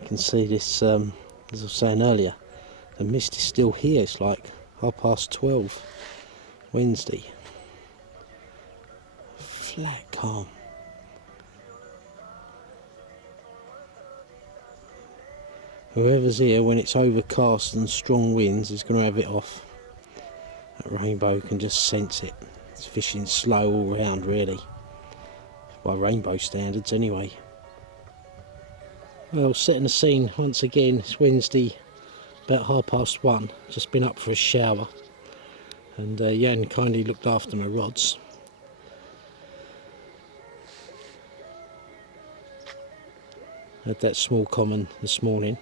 You can see this, as I was saying earlier, the mist is still here. It's like 12:30 Wednesday. Flat calm. Whoever's here when it's overcast and strong winds is going to have it off. That rainbow can just sense it. It's fishing slow all round really. By rainbow standards anyway. Well, setting the scene once again. It's Wednesday, about 1:30. Just been up for a shower, and Jan kindly looked after my rods. Had that small common this morning,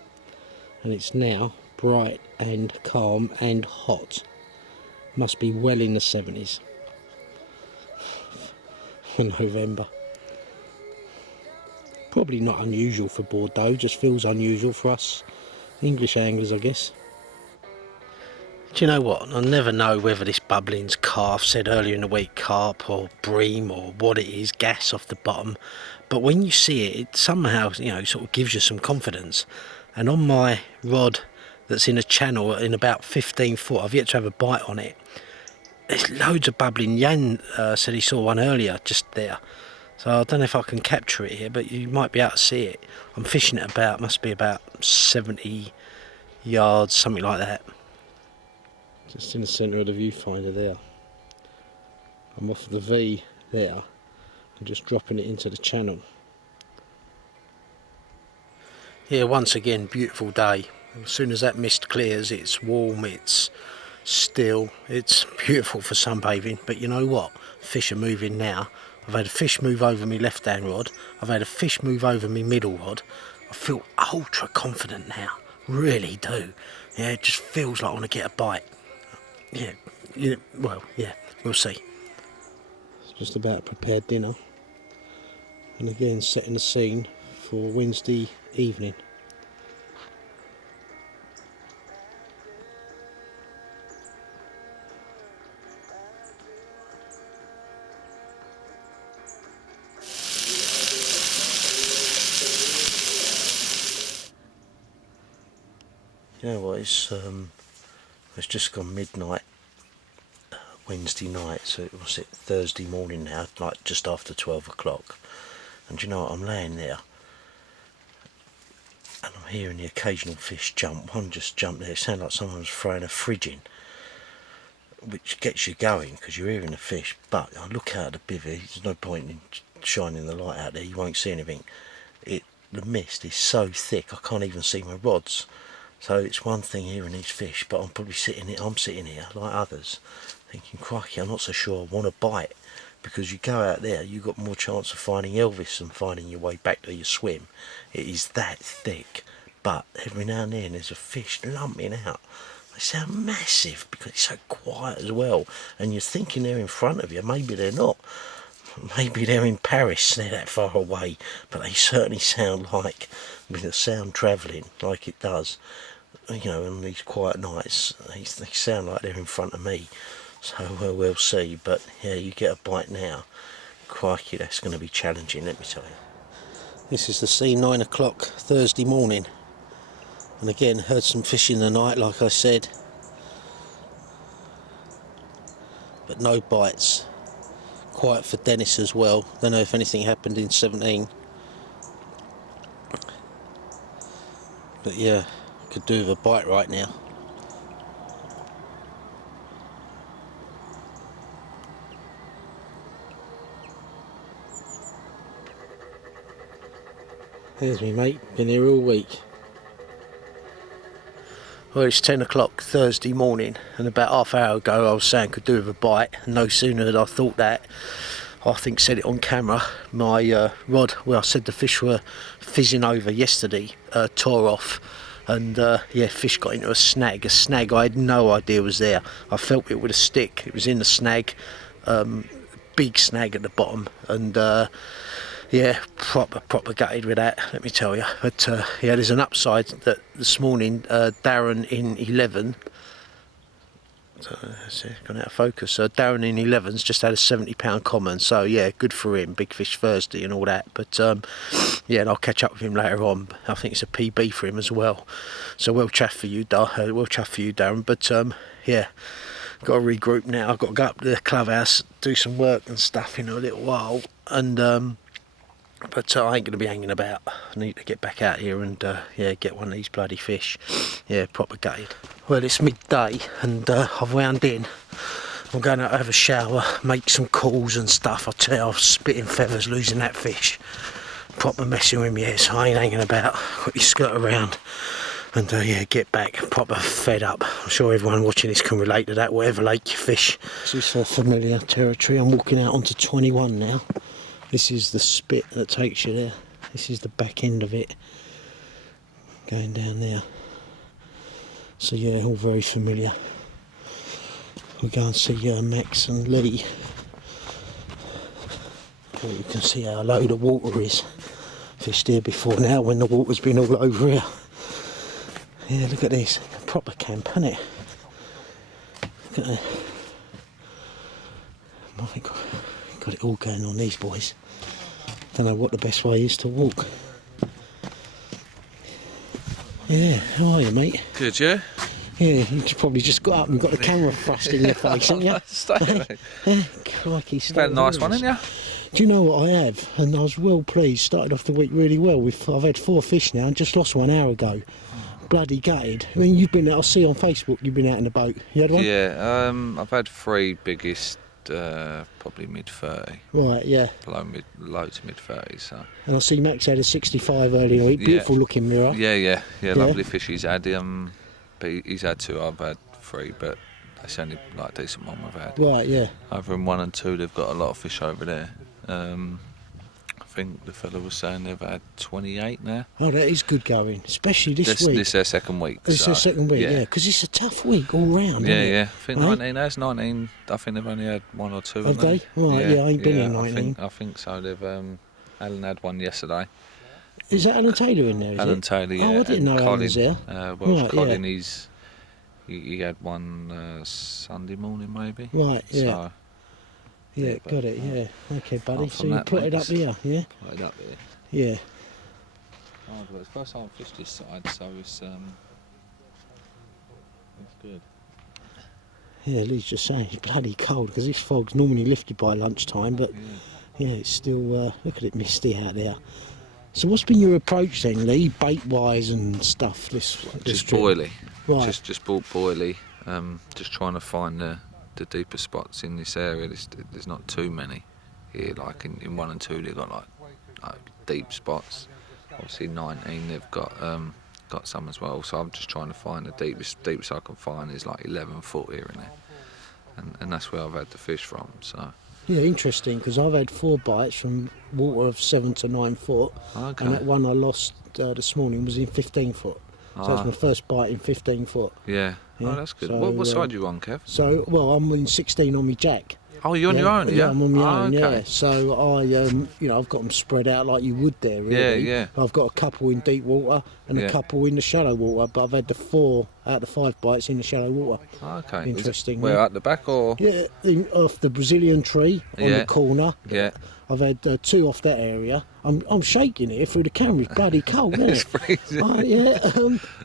and it's now bright and calm and hot. Must be well in the 70s for November. Probably not unusual for Bordeaux, just feels unusual for us English anglers, I guess. Do you know what? I'll never know whether this bubbling's carp, said earlier in the week, carp or bream or what it is, gas off the bottom. But when you see it, it somehow, you know, sort of gives you some confidence. And on my rod that's in a channel in about 15 foot, I've yet to have a bite on it. There's loads of bubbling. Jan said he saw one earlier just there. So I don't know if I can capture it here, but you might be able to see it. I'm fishing at about, must be about 70 yards, something like that. Just in the centre of the viewfinder there. I'm off the V there and just dropping it into the channel. Yeah, once again, beautiful day. As soon as that mist clears, it's warm, it's still, it's beautiful for sunbathing. But you know what? Fish are moving now. I've had a fish move over my left hand rod. I've had a fish move over my middle rod. I feel ultra confident now. Really do. Yeah, it just feels like I want to get a bite. Yeah, well, yeah, we'll see. It's just about prepared dinner. And again, setting the scene for Wednesday evening. You know what, it's just gone midnight Wednesday night, so it was it Thursday morning now, like just after 12 o'clock. And you know what, I'm laying there and I'm hearing the occasional fish jump. One just jumped there, it sounded like someone was throwing a fridge in, which gets you going because you're hearing the fish. But I look out at the bivvy, there's no point in shining the light out there, you won't see anything. The mist is so thick I can't even see my rods. So it's one thing hearing these fish, but I'm probably sitting here like others thinking, crikey, I'm not so sure I want to bite, because you go out there, you've got more chance of finding Elvis than finding your way back to your swim. It is that thick. But every now and then there's a fish lumping out. They sound massive because it's so quiet as well, and you're thinking they're in front of you. Maybe they're not. Maybe they're in Paris, they're that far away, but they certainly sound like, with the sound travelling like it does, you know, on these quiet nights, they sound like they're in front of me. So we'll see. But yeah, you get a bite now, crikey, that's going to be challenging, let me tell you. This is the scene, 9 o'clock Thursday morning, and again heard some fish in the night like I said, but no bites. Quiet for Dennis as well. Don't know if anything happened in 17, but yeah, could do with a bite right now. There's me mate, been here all week. Well, it's 10 o'clock Thursday morning, and about half an hour ago I was saying could do with a bite, and no sooner had I thought that, I think said it on camera, my rod where I said the fish were fizzing over yesterday tore off, and yeah, fish got into a snag I had no idea was there. I felt it with a stick, it was in the snag, big snag at the bottom, and yeah, proper gutted with that, let me tell you. But yeah, there's an upside that this morning Darren in 11 Gone out of focus. Darren in 11's just had a £70 common, so yeah, good for him. Big Fish Thursday and all that. But yeah, and I'll catch up with him later on. I think it's a PB for him as well. So well chuffed for you, Darren. But yeah, got to regroup now. I've got to go up to the clubhouse, do some work and stuff in a little while, and but I ain't going to be hanging about. I need to get back out here and yeah, get one of these bloody fish. Yeah, proper gutted. Well, it's midday and I've wound in. I'm going out to have a shower, make some calls and stuff. I tell you, I was spitting feathers losing that fish. Proper messing with me, yeah, so I ain't hanging about. Got your skirt around and yeah, get back. Proper fed up. I'm sure everyone watching this can relate to that, whatever lake you fish. This is familiar territory. I'm walking out onto 21 now. This is the spit that takes you there. This is the back end of it, going down there. So yeah, all very familiar. We'll go and see Max and Lee. Well, you can see how low the water is. Fished here before now when the water's been all over here. Yeah, look at this. Proper camp, isn't it? Look at that. My God. Got it all going on, these boys. Don't know what the best way is to walk. Yeah, how are you, mate? Good, yeah? Yeah, you probably just got up and got the camera thrust in your face, haven't you? Stay, Yeah, crikey, you've had a nice one, haven't you? Do you know what I have? And I was well pleased. Started off the week really well. I've had 4 fish now and just lost 1 hour ago. Bloody gutted. I mean, you've been out, I see on Facebook, you've been out in the boat. You had one? Yeah, I've had 3 biggest, probably mid-30. Right, yeah. Low to mid-30s, so. And I see Max had a 65 earlier week. Beautiful looking mirror. Yeah, lovely fish he's had. But he's had 2, I've had 3, but that's only like a decent one we've had. Right, yeah. Over in 1 and 2, they've got a lot of fish over there. I think the fella was saying they've had 28 now. Oh, that is good going, especially this week. This is their second week. It's their second week, yeah, because it's a tough week all round, isn't it? Yeah. I think 19 has 19. I think they've only had 1 or 2. Have they? Right, yeah, I ain't been in 19. I think so. They've Alan had one yesterday. Is that Alan Taylor in there? Is Alan it? Taylor, yeah. Oh, I didn't know Alan was there. Well, Colin, he had one Sunday morning maybe. Right, yeah. So, yeah, got it, yeah. Okay, buddy. So you that, put it up here, yeah? Put it up here. Yeah. Oh, well, it's the first time I've fished this side, so it's good. Yeah, Lee's just saying it's bloody cold because this fog's normally lifted by lunchtime, but yeah, it's still, look at it misty out there. So what's been your approach then, Lee, bait-wise and stuff? This just trip? boilie. Right. Just bought boilie. Just trying to find the deeper spots in this area. There's not too many here. Like in 1 and 2, they've got like deep spots. Obviously 19, they've got some as well. So I'm just trying to find the deepest I can find is like 11 foot here and there, and that's where I've had the fish from. So. Yeah, interesting, because I've had 4 bites from water of 7 to 9 foot, Okay. and that one I lost this morning was in 15 foot. So that's my first bite in 15 foot. Yeah. Yeah, Oh, that's good. so, What side are you on, Kev? So, well, I'm in 16 on my jack. Oh, you're on your own, yeah? I'm on my own, okay. yeah. So I've got them spread out like you would there, really. Yeah. I've got a couple in deep water and a couple in the shallow water, but I've had the 4 out of the 5 bites in the shallow water. Okay. Interesting. Where, at the back or? Yeah, off the Brazilian tree on the corner. Yeah. I've had 2 off that area. I'm shaking here through the camera. It's bloody cold, isn't it? It's freezing. Yeah.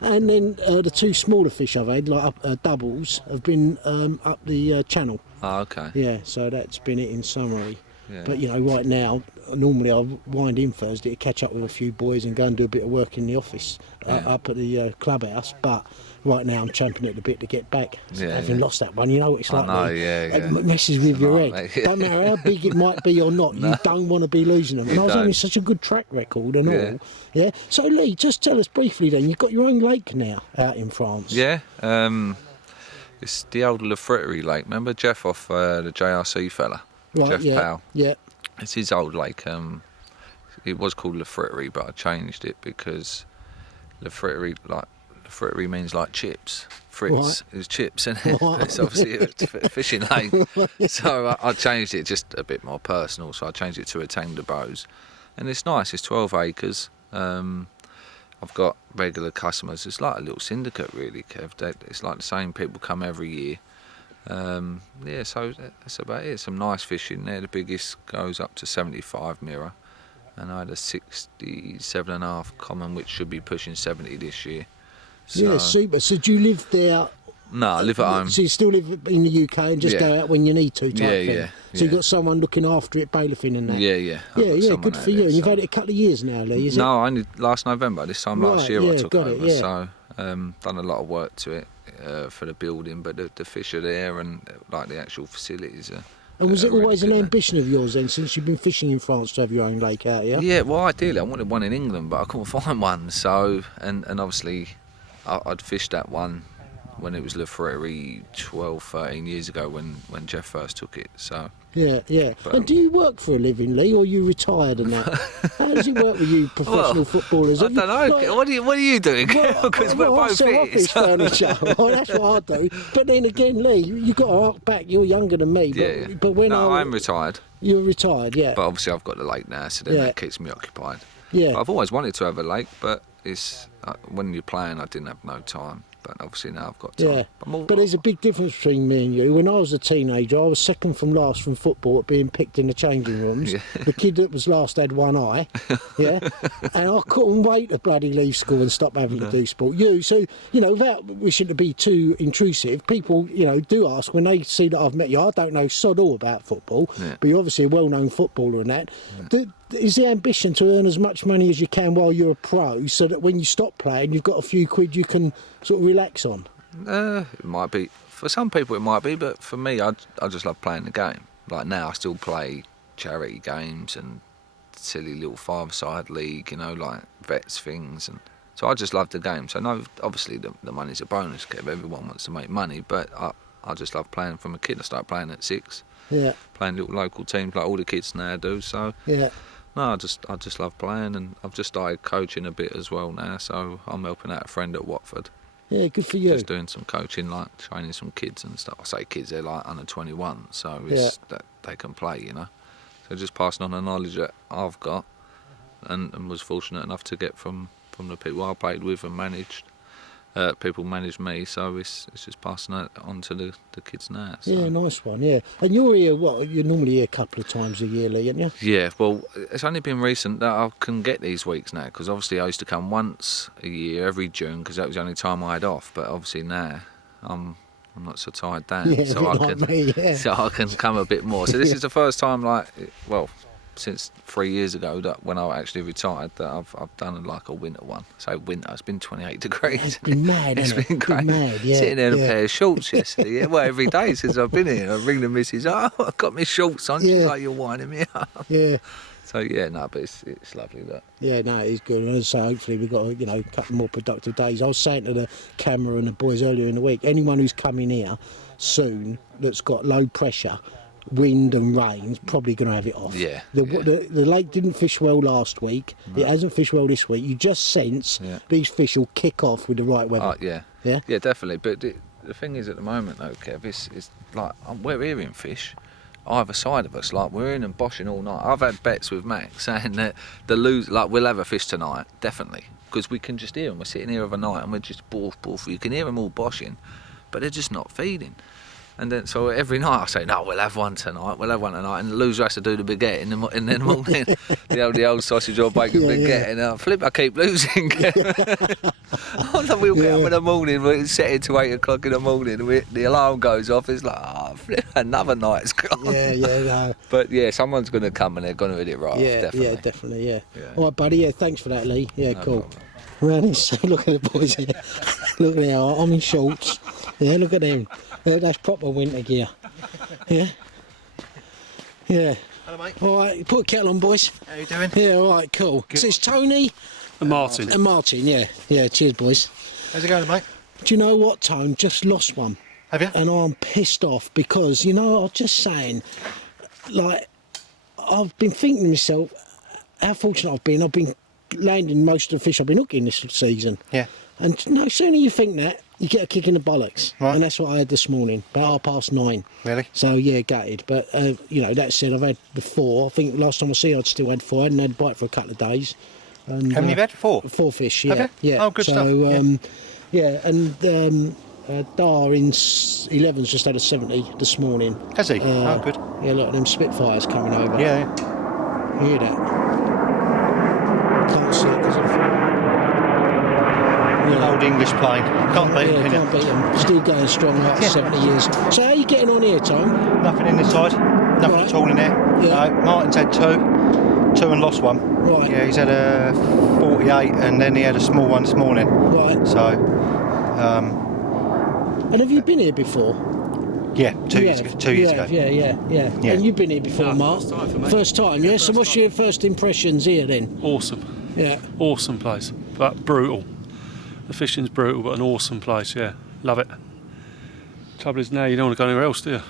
And then the 2 smaller fish I've had, like doubles, have been up the channel. Oh, okay. Yeah, so that's been it in summary. Yeah. But right now, normally I'll wind in Thursday to catch up with a few boys and go and do a bit of work in the office up at the clubhouse. But right now I'm champing at the bit to get back. Having lost that one, you know what it's like. I know, It messes with your head. Mate. Don't matter how big it might be or not, you don't want to be losing them. And I was having such a good track record and all. Yeah. So Lee, just tell us briefly then, you've got your own lake now out in France. Yeah. It's the old Le Frittery Lake. Remember Jeff off the JRC fella? Right, Jeff Powell. Yeah. It's his old lake. It was called Le Frittery, but I changed it because Le Frittery means like chips. Fritz is chips, and it's obviously a fishing lake. So I changed it just a bit more personal. So I changed it to a Tang de Bows, and it's nice. It's 12 acres. I've got regular customers. It's like a little syndicate, really, Kev. It's like the same people come every year. Yeah, so that's about it. Some nice fish in there. The biggest goes up to 75 mirror, and I had a 67.5 common, which should be pushing 70 this year. So, Yeah, super. So do you live there? No, I live at home. So you still live in the UK and just go out when you need to type thing? Yeah. So you've got someone looking after it, bailiffing and that? Yeah. Yeah, good for you. And you've had it a couple of years now, Lee, is it? No, only last November. This time last year I took over. Yeah. So done a lot of work to it for the building, but the fish are there, and like the actual facilities are. And was it always really an good ambition of yours then, since you've been fishing in France, to have your own lake out here? Yeah, well, ideally I wanted one in England, but I couldn't find one. So, and obviously I'd fished that one when it was Le Frere 12, 13 years ago when Jeff first took it. So Yeah. But, And do you work for a living, Lee, or are you retired and that? How does it work with you professional footballers? I don't know. Like, what are you doing? Because we're I both sell office fit. furniture. Well, that's what I do. But then again, Lee, you got to hark back. You're younger than me. Yeah. But when I'm retired. You're retired, yeah. But obviously I've got the lake now, so then that keeps me occupied. Yeah. But I've always wanted to have a lake, but it's when you're playing, I didn't have no time. But obviously now I've got time. Yeah, but there's a big difference between me and you. When I was a teenager, I was second from last from football at being picked in the changing rooms. Yeah. The kid that was last had one eye, yeah, and I couldn't wait to bloody leave school and stop having to do sport. So, without wishing to be too intrusive, people, do ask when they see that I've met you. I don't know sod all about football, but you're obviously a well-known footballer and that. Is the ambition to earn as much money as you can while you're a pro, so that when you stop playing, you've got a few quid you can sort of relax on? It might be. For some people it might be, but for me, I just love playing the game. Like now, I still play charity games and silly little five-side league, like vets things, and so I just love the game. So no, obviously the money's a bonus. Everyone wants to make money, but I just love playing from a kid. I started playing at 6. Yeah. Playing little local teams like all the kids now do. So yeah. No, I just love playing, and I've just started coaching a bit as well now. So I'm helping out a friend at Watford. Yeah, good for you. Just doing some coaching, like training some kids and stuff. I say kids, they're like under 21, so it's that they can play, So just passing on the knowledge that I've got, and was fortunate enough to get from the people I played with and managed. People manage me, so it's just passing that on to the kids now. So. Yeah, nice one, yeah. And you're here, you're normally here a couple of times a year, Lee, aren't you? Yeah, well, it's only been recent that I can get these weeks now, because obviously I used to come once a year, every June, because that was the only time I had off, but obviously now I'm not so tied down, so I can come a bit more. So this is the first time, since 3 years ago, that when I actually retired, that I've done like a winter one. So winter, it's been 28 degrees. It's been mad, It's been great. Mad, yeah. Sitting there in a pair of shorts yesterday. Yeah, well, every day since I've been here, I ring the missus. Oh, I've got my shorts on. She's like, you're winding me up. Yeah. So yeah, no, but it's lovely that. Yeah, no, it's good. And so hopefully we've got a couple more productive days. I was saying to the camera and the boys earlier in the week, anyone who's coming here soon that's got low pressure, wind and rain's probably going to have it off. Yeah. The lake didn't fish well last week. It hasn't fished well this week. You just sense these fish will kick off with the right weather. Yeah, definitely. But the thing is, at the moment though, Kev, it's like we're hearing fish either side of us. Like we're in and boshing all night. I've had bets with Max saying that we'll have a fish tonight, definitely, because we can just hear them. We're sitting here overnight and we're just boof. You can hear them all boshing, but they're just not feeding. And then, so every night I say, no, we'll have one tonight, and the loser has to do the baguette in the morning, the old sausage or bacon baguette, and I keep losing. We'll get up in the morning, we're set it to 8 o'clock in the morning, the alarm goes off, it's like, another night's gone. No. But yeah, someone's going to come and they're going to hit it right off, definitely. Yeah. All right, buddy, thanks for that, Lee. Yeah, no cool. Look at the boys here. Look there, I'm in shorts. Yeah, look at them. That's proper winter gear. Yeah. Hello, mate. All right, put a kettle on, boys. How you doing? Yeah, all right, cool. Good. So it's Tony and Martin. And Martin, yeah. Cheers, boys. How's it going, mate? Do you know what, Tone? Just lost one. Have you? And I'm pissed off because, I was just saying, like, I've been thinking to myself how fortunate I've been. I've been landing most of the fish I've been hooking this season. Yeah. And no sooner you think that, you get a kick in the bollocks. Right. And that's what I had this morning, about 9:30. Really? So, yeah, gutted. But, that said, I've had the 4. I think last time I see you, I'd still had 4. I hadn't had a bite for a couple of days. And, how many have you had? 4? 4 fish, yeah. Have you? Yeah. Oh, good stuff. And Dar in 11's just had a 70 this morning. Has he? Oh, good. Yeah, look at them Spitfires coming over. Yeah. You hear that? Can't see it because of An old English plane. Can't beat him, can't beat them. Still going strong after 70 years. So how are you getting on here, Tom? Nothing in this side. Nothing Right. at all in there. Yeah. No, Martin's had two and lost one. Right. Yeah, he's had a 48 and then he had a small one this morning. Right. So, And have you been here before? yeah, 2 years You ago. have. 2 years You ago. have, Yeah. Yeah. And you've been here before, No, Mark? first time for me. First time, yeah? So what's your first impressions here then? Awesome, Yeah. awesome place, but brutal. The fishing's brutal, but an awesome place. Yeah, love it. Trouble is now you don't want to go anywhere else, do you?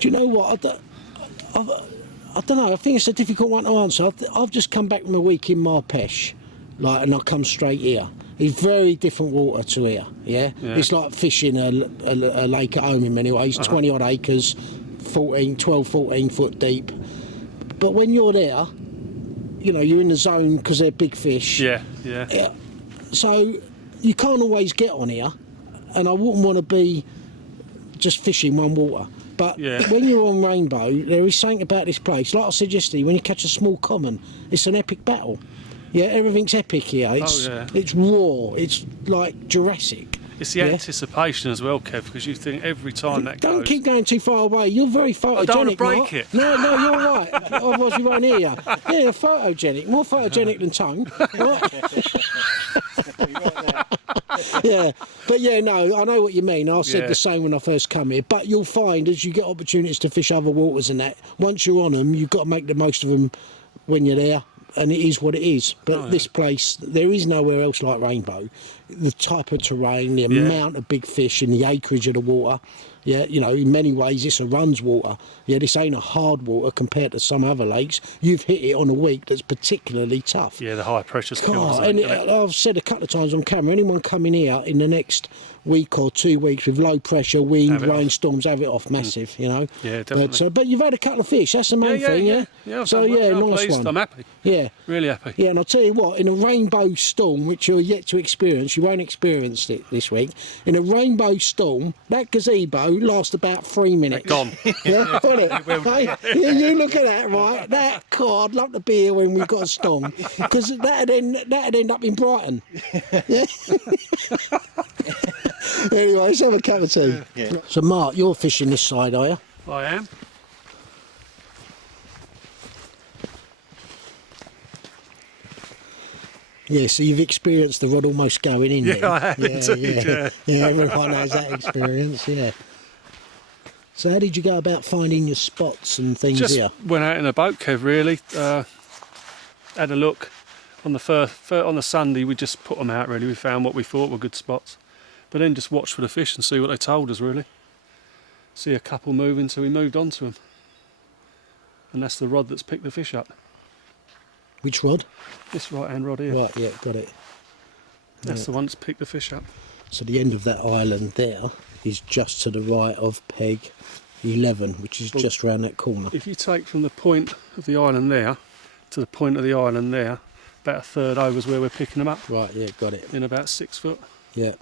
Do you know what? I don't know. I think it's a difficult one to answer. I've just come back from a week in Marpesh, and I come straight here. It's very different water to here. Yeah, Yeah. It's like fishing a lake at home in many ways. 20 odd acres, 12, 14 foot deep. But when you're there, you're in the zone because they're big fish. Yeah. Yeah. So you can't always get on here, and I wouldn't want to be just fishing one water. But Yeah. when you're on Rainbow, there is something about this place. Like I said yesterday, when you catch a small common, it's an epic battle. Yeah, everything's epic here. It's raw. It's like Jurassic. It's the anticipation as well, Kev, because you think every time that Don't goes. keep going too far away. You're very photogenic. I don't want to break Mark. it. No, you're right. Otherwise, you won't hear you. Yeah, you're photogenic. More photogenic than tongue. Right? Yeah, but I know what you mean. I said Yeah. the same when I first come here. But you'll find as you get opportunities to fish other waters and that, once you're on them, you've got to make the most of them when you're there. And it is what it is. But this place, there is nowhere else like Rainbow. The type of terrain, the amount of big fish and the acreage of the water. Yeah, in many ways it's a runs water. Yeah, this ain't a hard water compared to some other lakes. You've hit it on a week that's particularly tough. Yeah, the high pressure's killed us. And I've said a couple of times on camera, anyone coming here in the next week or 2 weeks with low pressure, wind, rainstorms, have it off massive, Yeah, definitely. But you've had a couple of fish, that's the main thing, yeah? Yeah, So, nice pleased. one. I'm happy. Yeah. Really happy. Yeah, and I'll tell you what, in a rainbow storm, which you're yet to experience, you won't experience it this week, in a rainbow storm, that gazebo lasts about 3 minutes. Gone. Yeah, won't it? Hey, you look at that, right? I'd love to be here when we've got a storm, because that'd end up in Brighton. Yeah. Anyway, let's have a cup of tea. Yeah. So, Mark, you're fishing this side, are you? I am. Yeah, so you've experienced the rod almost going in. Yeah, then. I have indeed, Yeah, everyone has that experience, yeah. So how did you go about finding your spots and things Just here? went out in a boat, Kev, really. Had a look. On the Sunday, we just put them out, really. We found what we thought were good spots. But then just watch for the fish and see what they told us, really. See a couple moving, so we moved on to them. And that's the rod that's picked the fish up. Which rod? This right-hand rod here. Right, yeah, got it. That's the one that's picked the fish up. So the end of that island there is just to the right of peg 11, which is just round that corner. If you take from the point of the island there to the point of the island there, about a third over is where we're picking them up. Right, yeah, got it. In about 6 foot Yeah.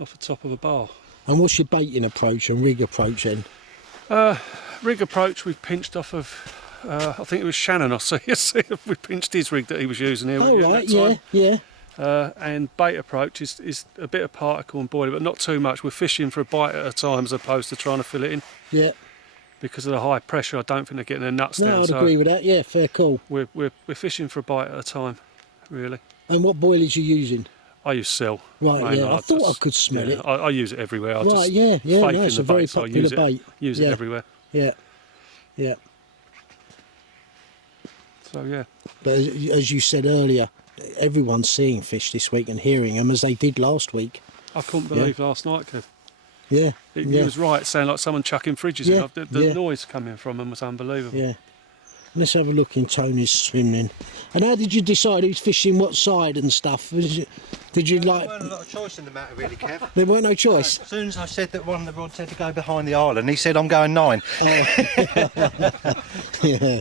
off the top of a bar. And what's your baiting approach and rig approach then? Rig approach we've pinched off of, I think it was Shannon, I see. We pinched his rig that he was using here. Oh, right, yeah. And bait approach is a bit of particle and boiler, but not too much. We're fishing for a bite at a time as opposed to trying to fill it in. Yeah. Because of the high pressure, I don't think they're getting their nuts down. No, I'd so agree with that, yeah, fair call. we're fishing for a bite at a time, really. And what boilers you using? I use Cell. Right, mainly. yeah, I thought I could smell it. I use it everywhere. I Right, just yeah, faith no, in it's the a very bait, so I popular use bait. Use Yeah. it everywhere. Yeah, yeah. So yeah. But as you said earlier, everyone's seeing fish this week and hearing them as they did last week. I couldn't believe last night, Kev. Yeah, He was right, sounding like someone chucking fridges Yeah, in. The yeah. noise coming from them was unbelievable. yeah. Let's have a look in Tony's swimming. And how did you decide who's fishing what side and stuff? Did you like? There weren't a lot of choice in the matter, really, Kev. There weren't no choice. As soon as I said that one of the rods had to go behind the island, he said, I'm going 9. Oh. Yeah.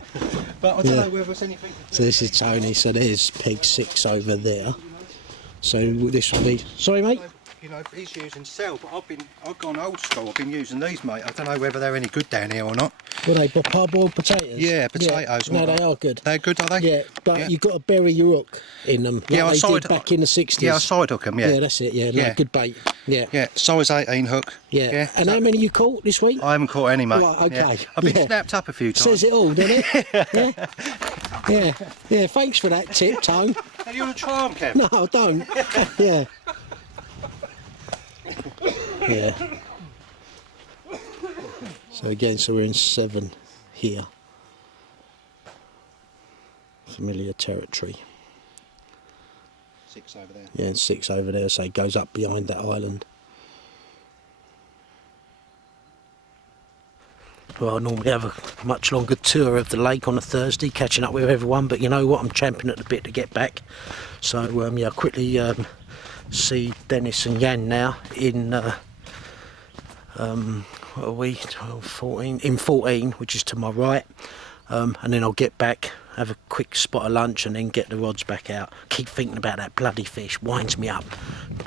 But I don't know whether it's anything to do. So this is Tony. So there's peg 6 over there. So this will be. Sorry, mate. you know, he's using cell, but I've gone old school. I've been using these, mate. I don't know whether they're any good down here or not. Were they parboiled potatoes? Yeah, potatoes. No, they are good. They're good, are they? Yeah, but you've got to bury your hook in them. Like Yeah, I they side- did back in the 60s. Yeah, I side hook them. Yeah. Yeah, that's it. Yeah, Yeah. like good bait. Yeah. Yeah, size 18 hook. Yeah. And so- how many you caught this week? I haven't caught any, mate. Right, okay. Yeah. I've been Yeah. snapped up a few times. Says it all, doesn't it? Yeah. Yeah. Yeah. Thanks for that tip, Tone. Are you want to try them, Kev? No, I don't. Yeah. Yeah. So again, so we're in 7 here. Familiar territory. 6 over there. Yeah, and 6 over there, so it goes up behind that island. Well, I normally have a much longer tour of the lake on a Thursday, catching up with everyone, but you know what, I'm champing at the bit to get back. So, yeah, I'll quickly see Dennis and Jan now in, what are we, 12, 14, in 14, which is to my right, and then I'll get back, have a quick spot of lunch and then get the rods back out. Keep thinking about that bloody fish, winds me up.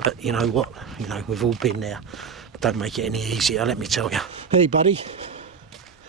But you know what, you know, we've all been there. Don't make it any easier, let me tell you. Hey buddy.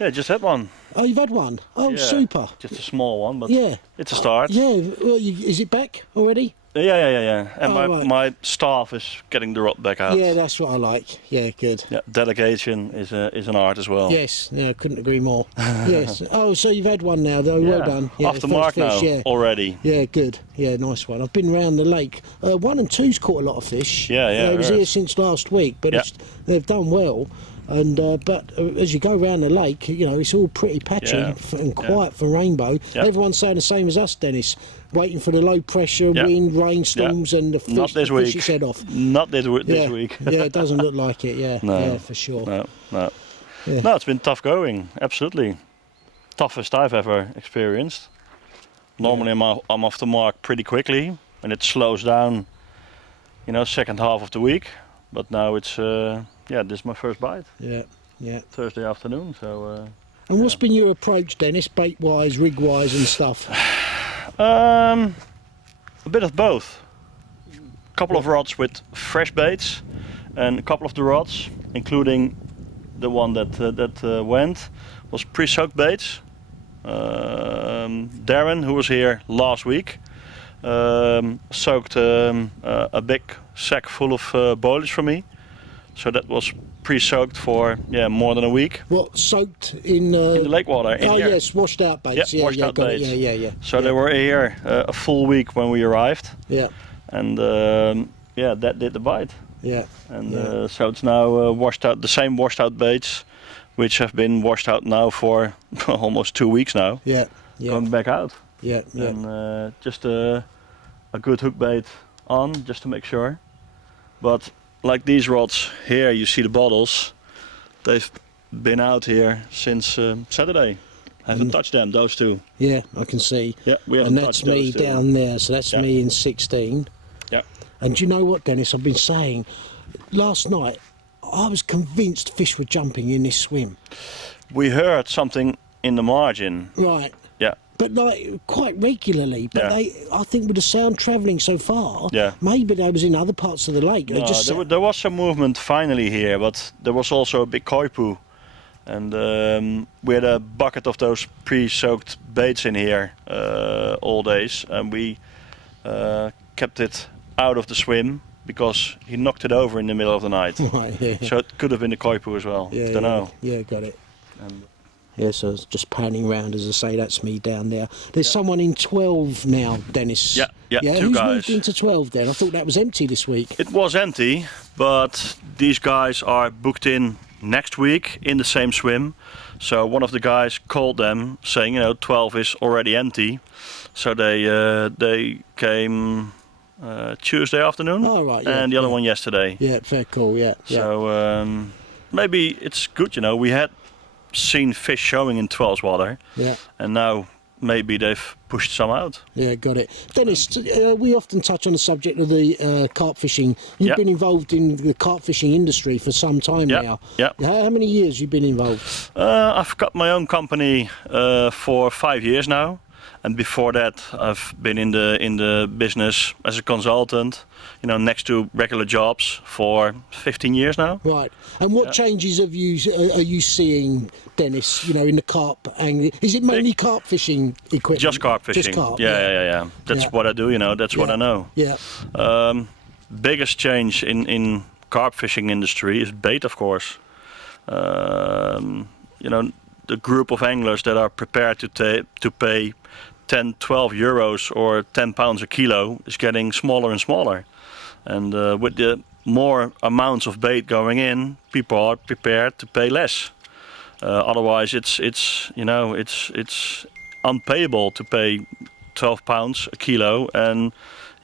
Yeah, just had one. Oh, you've had one? Oh, Yeah, super. Just a small one, but Yeah. it's a start. Yeah, well, is it back already? Yeah. And Oh, right. my staff is getting the rod back out. Yeah, that's what I like. Yeah, good. Yeah, delegation is an art as well. Yes, yeah, couldn't agree more. Yes. Oh, so you've had one now, though. Yeah. Well done. Yeah, Off the first mark fish, now yeah. already. Yeah, good. Yeah, nice one. I've been round the lake. 1 and 2's caught a lot of fish. Yeah, They was right. here since last week, but Yeah. they've done well. And but as you go round the lake, you know, it's all pretty patchy Yeah. and quiet for rainbow. Yeah. Everyone's saying the same as us, Dennis. Waiting for the low pressure, Yeah. wind, rainstorms, and the fish, Not this the fish week. its head off. Not this Yeah. week. Yeah, it doesn't look like it. Yeah, No. yeah, for sure. No. Yeah. No, it's been tough going. Absolutely, toughest I've ever experienced. Normally, I'm off the mark pretty quickly, and it slows down. You know, second half of the week. But now it's this is my first bite. Yeah, yeah. Thursday afternoon. So. And what's been your approach, Dennis, bait-wise, rig-wise and stuff? A bit of both. A couple of rods with fresh baits, and a couple of the rods, including the one that went, was pre-soaked baits. Darren, who was here last week, soaked a big sack full of boilage for me. So that was pre-soaked for more than a week. What, soaked in... In the lake water. In oh, here. yes, washed out baits. Yeah, washed out got baits. it. Yeah. So they were here a full week when we arrived. Yeah, And that did the bite. yeah. And so it's now washed out, the same washed out baits, which have been washed out now for almost 2 weeks now, Yeah, going back out. yeah. And just a good hook bait on, just to make sure. But like these rods here, you see the bottles, they've been out here since Saturday. Haven't touched them, those two. Yeah, I can see. Yeah, we haven't And that's touched me those two. down there, so that's Yeah. me in 16. Yeah. And do you know what, Dennis? I've been saying, last night, I was convinced fish were jumping in this swim. We heard something in the margin. Right. Yeah. But like quite regularly. But Yeah. I think with the sound travelling so far, Yeah. maybe they was in other parts of the lake. They No, just there was some movement finally here, but there was also a big koipu. And we had a bucket of those pre-soaked baits in here all days. And we kept it out of the swim because he knocked it over in the middle of the night. Right, yeah. So it could have been the koipu as well. Yeah, Don't know. Yeah, got it. And Yeah, so it's just panning round, as I say, that's me down there. There's someone in 12 now, Dennis. Yeah, two who's guys. moved into 12 then? I thought that was empty this week. it was empty, but these guys are booked in next week in the same swim. So one of the guys called them saying, 12 is already empty. So they came Tuesday afternoon, Oh, right, yeah, and the other yeah. one yesterday. Yeah, fair call, yeah. So maybe it's good, we had seen fish showing in 12's water, yeah. and now maybe they've pushed some out. Yeah, got it. Dennis, we often touch on the subject of the carp fishing. You've Yeah. been involved in the carp fishing industry for some time Yeah, now. yeah. How many years you been involved? I've got my own company for 5 years now. And before that, I've been in the business as a consultant, next to regular jobs for 15 years now. Right. And what changes are you seeing, Dennis? In the carp angling. Is it mainly carp fishing equipment? Just carp fishing. Just carp. Yeah. That's what I do. That's what I know. Yeah. Biggest change in carp fishing industry is bait, of course. The group of anglers that are prepared to pay 10, 12 euros or 10 pounds a kilo is getting smaller and smaller. And with the more amounts of bait going in, people are prepared to pay less. Otherwise, it's unpayable to pay 12 pounds a kilo and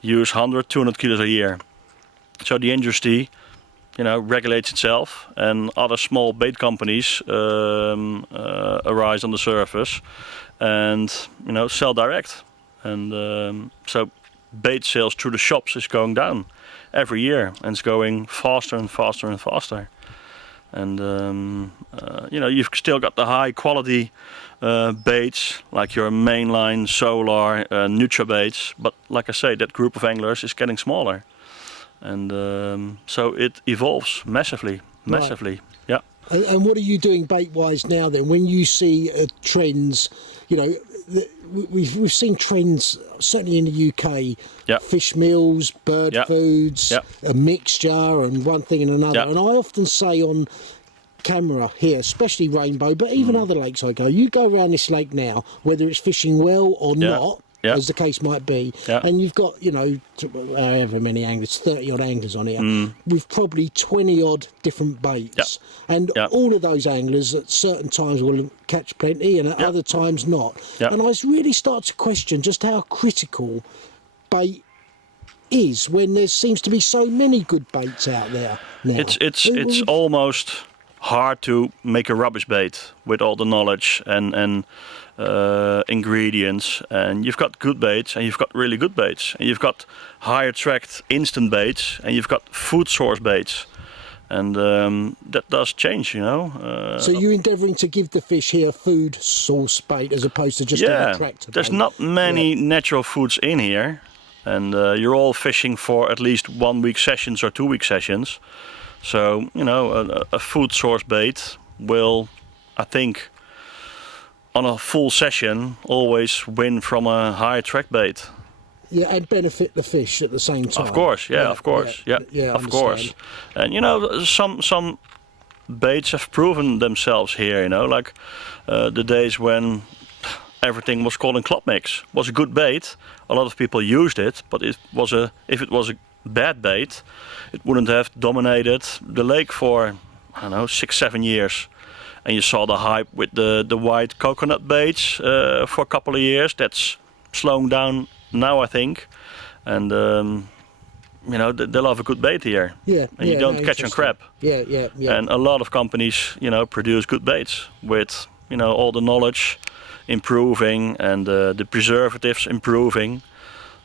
use 100, 200 kilos a year. So the industry, regulates itself, and other small bait companies arise on the surface, and sell direct. And so bait sales through the shops is going down every year, and it's going faster and faster and faster. And you've still got the high quality baits like your mainline, solar, Nutra baits, but like I say, that group of anglers is getting smaller. And so it evolves massively. Right. Yeah. And what are you doing bait-wise now then? When you see trends, we've seen trends certainly in the UK. Yeah. Fish meals, bird foods, a mixture, and one thing and another. Yeah. And I often say on camera here, especially Rainbow, but even other lakes I go, you go around this lake now, whether it's fishing well or not, as the case might be, and you've got, however many anglers, 30 odd anglers on here, with probably 20 odd different baits. And all of those anglers at certain times will catch plenty and at other times not. And I really start to question just how critical bait is when there seems to be so many good baits out there now. It's almost hard to make a rubbish bait with all the knowledge and ingredients, and you've got good baits and you've got really good baits, and you've got high attract instant baits and you've got food source baits, and that does change, So you're endeavouring to give the fish here food source bait as opposed to just an attractor there's bait. not many natural foods in here, and you're all fishing for at least 1 week sessions or 2 week sessions. So a food source bait will, I think, on a full session, always win from a high attract bait. Yeah, and benefit the fish at the same time. Of course, of course, of course. And some baits have proven themselves here. Like the days when everything was called in club mix was a good bait. A lot of people used it, but if it was a bad bait, it wouldn't have dominated the lake for 6-7 years. And you saw the hype with the white coconut baits for a couple of years. That's slowing down now, I think. And they love a good bait here. Yeah. And you don't catch on crab. Yeah. And a lot of companies, produce good baits with all the knowledge improving and the preservatives improving.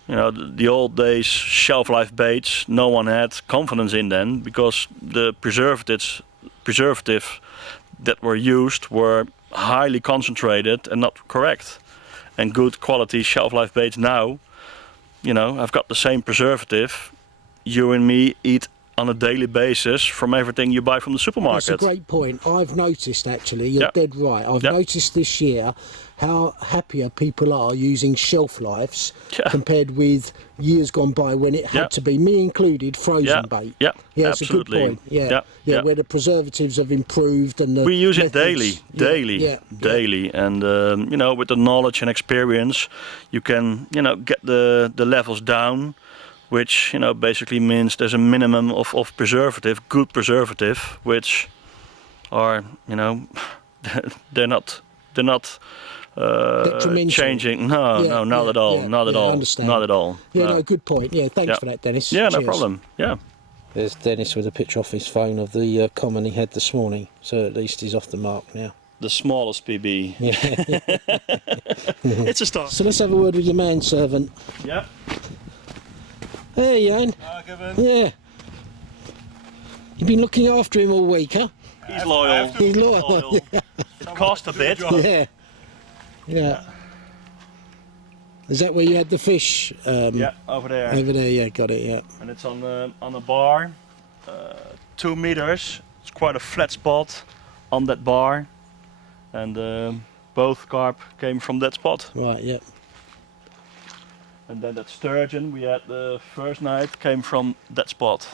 The old days shelf life baits, no one had confidence in them because the preservative that were used were highly concentrated and not correct. And good quality shelf life baits now, I've got the same preservative you and me eat on a daily basis from everything you buy from the supermarket. That's a great point. I've noticed, actually, you're dead right. I've noticed this year how happier people are using shelf lives compared with years gone by when it had to be, me included, frozen bait. Yeah, it's absolutely. a good point. Yeah, where the preservatives have improved and the we use it methods, daily, and with the knowledge and experience, you can get the levels down, which basically means there's a minimum of preservative, good preservative, which are they're not changing. No, not at all. Not at all. Understand. Not at all. Yeah, no. good point. Yeah, thanks for that, Dennis. Yeah, no Cheers. problem. Yeah. There's Dennis with a picture off his phone of the common he had this morning, so at least he's off the mark now. The smallest PB. It's a start. So let's have a word with your manservant. Yeah. Hey, Jan. Yeah. You've been looking after him all week, huh? He's loyal. He's loyal. It cost a bit. Yeah. Is that where you had the fish? Yeah, over there. Over there, yeah, got it, yeah. And it's on a bar, 2 meters. It's quite a flat spot on that bar, and both carp came from that spot. Right, yeah. And then that sturgeon we had the first night came from that spot.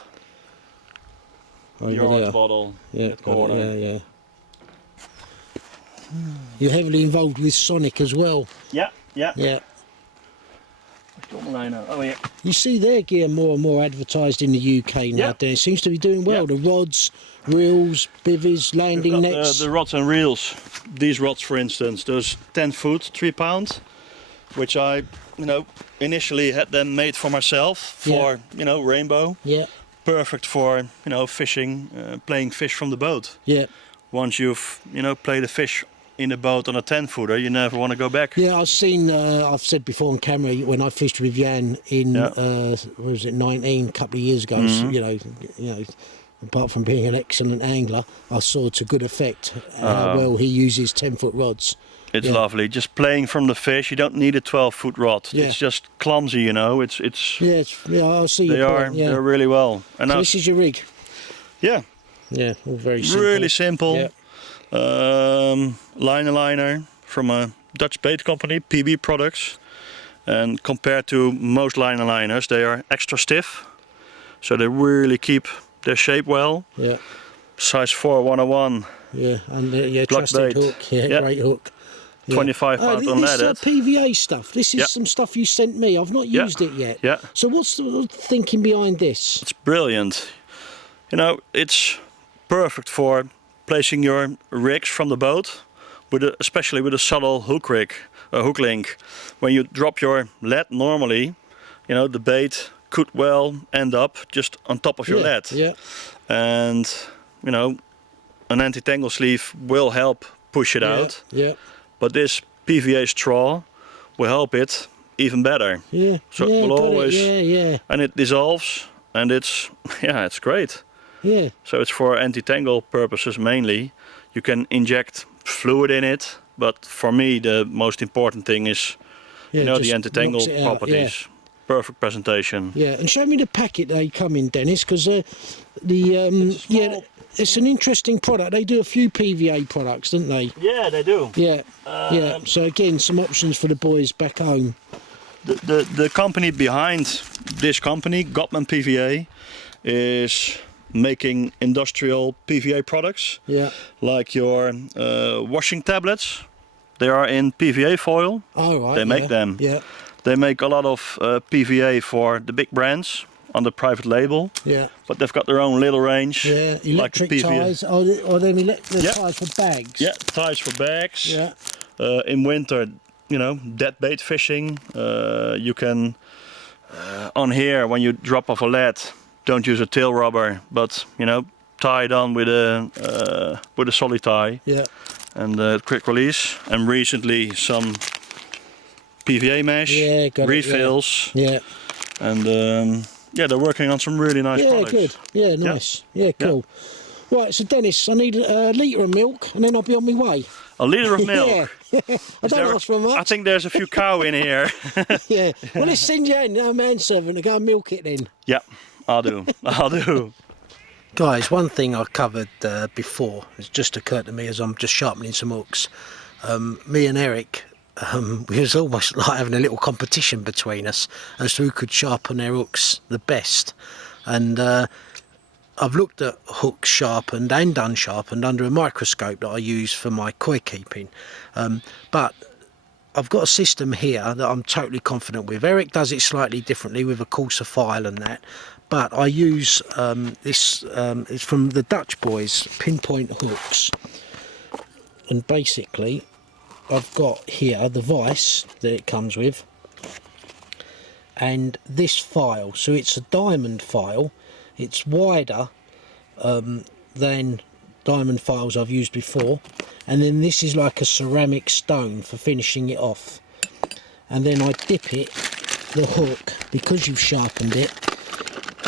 Over The orange there. bottle. Yeah, that got corner. it, yeah. You're heavily involved with Sonic as well. Yeah, yeah. Yeah. Oh yeah. You see their gear more and more advertised in the UK now, Yeah. Dennis. It seems to be doing well. Yeah. The rods, reels, bivvies, landing We've got nets. the rods and reels. These rods, for instance, those 10 foot, 3 pound, which I, initially had them made for myself for, rainbow. Yeah, Perfect for, fishing, playing fish from the boat. yeah. Once you've, played a fish in a boat on a 10 footer, you never want to go back. Yeah, I've seen, I've said before on camera, when I fished with Jan in, Yeah. what was it, 19, a couple of years ago, Mm-hmm. you know, apart from being an excellent angler, I saw to good effect how well he uses 10-foot rods. It's Yeah. lovely. Just playing from the fish, you don't need a 12-foot rod. Yeah. It's just clumsy, It's Yeah, I see they your are point, yeah. they're really well. And So now, this is your rig? yeah, Yeah, all very simple. really simple. Yeah. Liner from a Dutch bait company, PB Products. And compared to most liners, they are extra stiff. So they really keep their shape well. Yeah, Size 4 101, yeah, and yeah, Block trusted bait. hook, yeah, Yeah. great hook. Yeah. 25 pound This unleaded. PVA stuff, this is Yeah. some stuff you sent me. I've not Yeah. used it yet. Yeah. So what's the thinking behind this? It's brilliant. It's perfect for placing your rigs from the boat, especially with a subtle hook link. When you drop your lead normally, the bait could well end up just on top of your Yeah, lead. yeah, And, an anti-tangle sleeve will help push it out. yeah, But this PVA straw will help it even better. yeah. So it yeah, will got always- yeah, And it dissolves, and it's great. yeah. So it's for anti-tangle purposes mainly. You can inject fluid in it, but for me the most important thing is, Yeah, the just anti-tangle knocks it out, properties. Perfect presentation. Yeah, and show me the packet they come in, Dennis, because it's an interesting product. They do a few PVA products, don't they? Yeah, they do. Yeah, yeah. So again, some options for the boys back home. The company behind this company, Gottman PVA, is making industrial PVA products, Yeah. like your washing tablets. They are in PVA foil. Oh right. They make yeah, them. Yeah, They make a lot of PVA for the big brands under private label, yeah, but they've got their own little range. yeah. Electric like PVA. ties, or them electric Yeah. ties for bags. Yeah, ties for bags. Yeah. In winter, dead bait fishing. You can on here when you drop off a lead, don't use a tail rubber, but tie it on with a solid tie Yeah. and quick release. And recently some PVA mesh Yeah, got it, refills, Yeah. and they're working on some really nice Yeah, products. good. Yeah, nice. Yeah, cool. Right, so Dennis, I need a litre of milk and then I'll be on my way. A liter of milk. Yeah. I don't ask for much. I think there's a few cow in here. Yeah. Well, let's send you in, our manservant, to go and milk it then. Yeah, I'll do. I'll do. Guys, one thing I covered before, it's just occurred to me as I'm just sharpening some hooks. Me and Eric, we was almost like having a little competition between us as to who could sharpen their hooks the best. And I've looked at hooks sharpened and unsharpened under a microscope that I use for my koi keeping. But I've got a system here that I'm totally confident with. Eric does it slightly differently with a coarser file and that. But I use this, it's from the Dutch boys, pinpoint hooks. And basically, I've got here the vise that it comes with. And this file, so it's a diamond file. It's wider than diamond files I've used before. And then this is like a ceramic stone for finishing it off. And then I dip it, the hook, because you've sharpened it,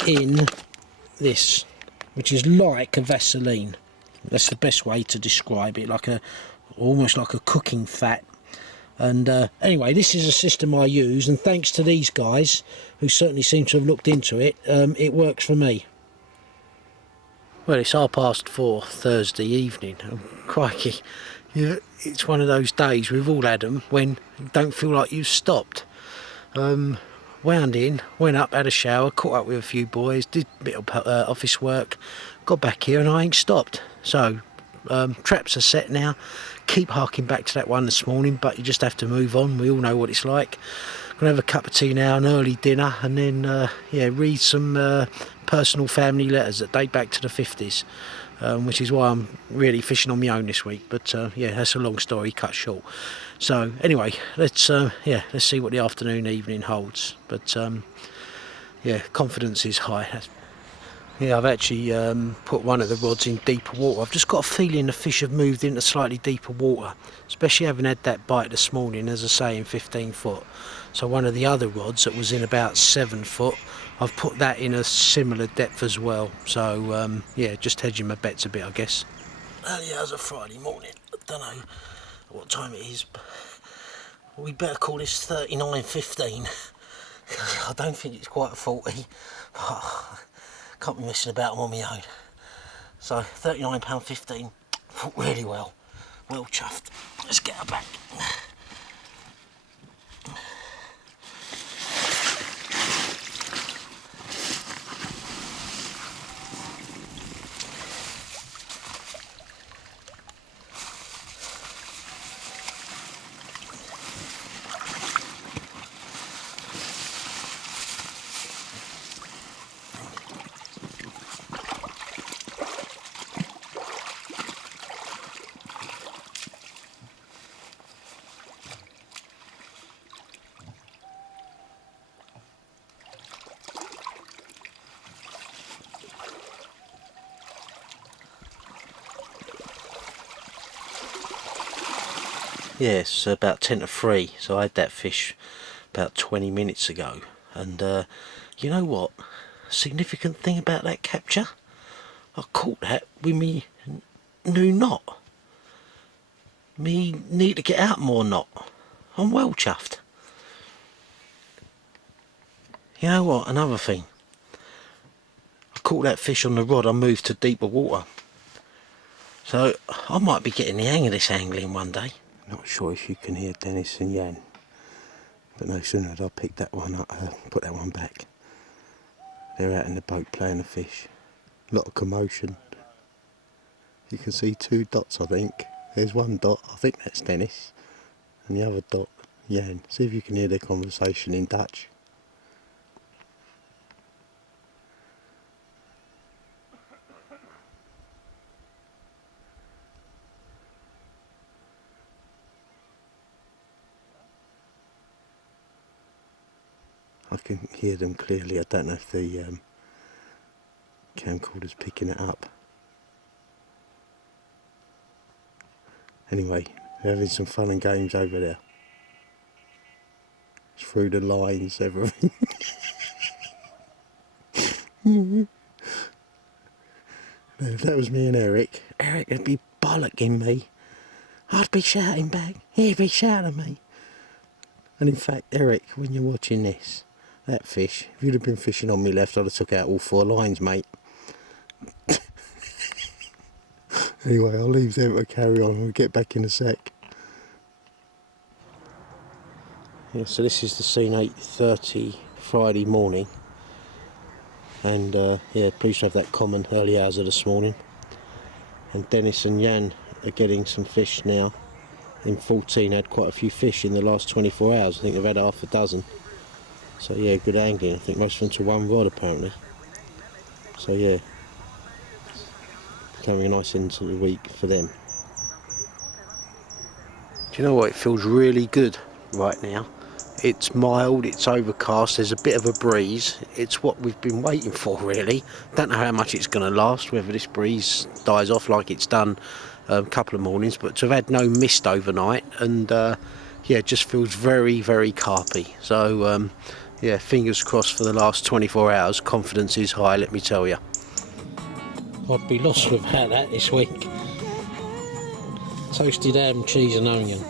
in this, which is like a Vaseline. That's the best way to describe it, like almost like a cooking fat. And anyway, this is a system I use, and thanks to these guys who certainly seem to have looked into it, it works for me. Well, it's 4:30 Thursday evening. Oh, crikey, yeah, it's one of those days, we've all had them, when you don't feel like you've stopped. Wound in, went up, had a shower, caught up with a few boys, did a bit of office work, got back here and I ain't stopped. So traps are set now. Keep harking back to that one this morning, but you just have to move on. We all know what it's like. Gonna have a cup of tea now, an early dinner, and then read some personal family letters that date back to the 50s, which is why I'm really fishing on my own this week. But yeah, that's a long story cut short. So anyway, let's see what the afternoon, evening holds. But yeah, confidence is high. Yeah, I've actually put one of the rods in deeper water. I've just got a feeling the fish have moved into slightly deeper water, especially having had that bite this morning, as I say, in 15 foot. So one of the other rods that was in about 7 foot, I've put that in a similar depth as well. So yeah, just hedging my bets a bit, I guess. Early hours of Friday morning. I don't know what time it is, but we better call this 39:15. I don't think it's quite 40. Can't be messing about them on my own. So £39.15, fought really well. Well chuffed. Let's get her back. Yeah, it's about 10 to 3, so I had that fish about 20 minutes ago. And you know what? Significant thing about that capture? I caught that with me new knot. Me need to get out more knot. I'm well chuffed. You know what? Another thing. I caught that fish on the rod, I moved to deeper water. So I might be getting the hang of this angling one day. Not sure if you can hear Dennis and Jan, but no sooner had I picked that one up, put that one back. They're out in the boat playing the fish. A lot of commotion. You can see 2 dots, I think. There's 1 dot, I think that's Dennis, and the other dot, Jan. See if you can hear their conversation in Dutch. I can hear them clearly. I don't know if the camcorder's picking it up. Anyway, they're having some fun and games over there. It's through the lines, everything. If that was me and Eric would be bollocking me. I'd be shouting back. He'd be shouting at me. And in fact, Eric, when you're watching this, that fish, if you'd have been fishing on me left, I'd have took out all 4 lines, mate. Anyway, I'll leave them to carry on. We'll get back in a sec. Yeah, so this is the scene 8:30 Friday morning. And yeah, pleased to have that common early hours of this morning. And Dennis and Jan are getting some fish now. In 14, had quite a few fish in the last 24 hours. I think they've had half a dozen. So yeah, good angling. I think most of them to 1 rod apparently. So yeah, becoming a nice end to the week for them. Do you know what? It feels really good right now. It's mild, it's overcast, there's a bit of a breeze. It's what we've been waiting for, really. Don't know how much it's going to last, whether this breeze dies off like it's done a couple of mornings, but to have had no mist overnight, and yeah, it just feels very, very carpy. So yeah, fingers crossed for the last 24 hours. Confidence is high, let me tell you. I'd be lost without that this week. Toasted ham, cheese and onion.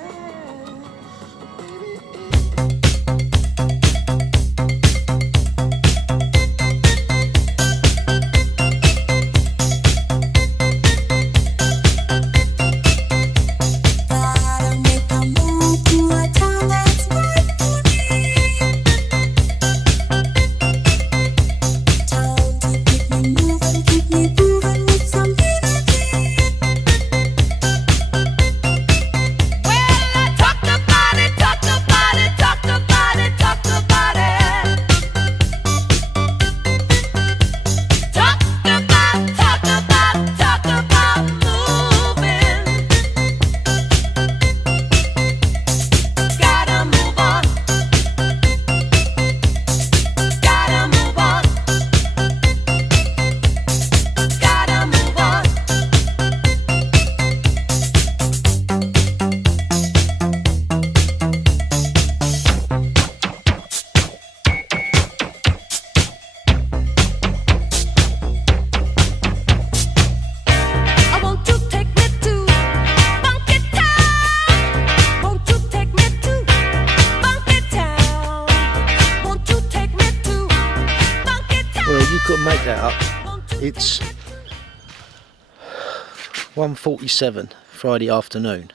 got to make that up. It's 1:47 Friday afternoon,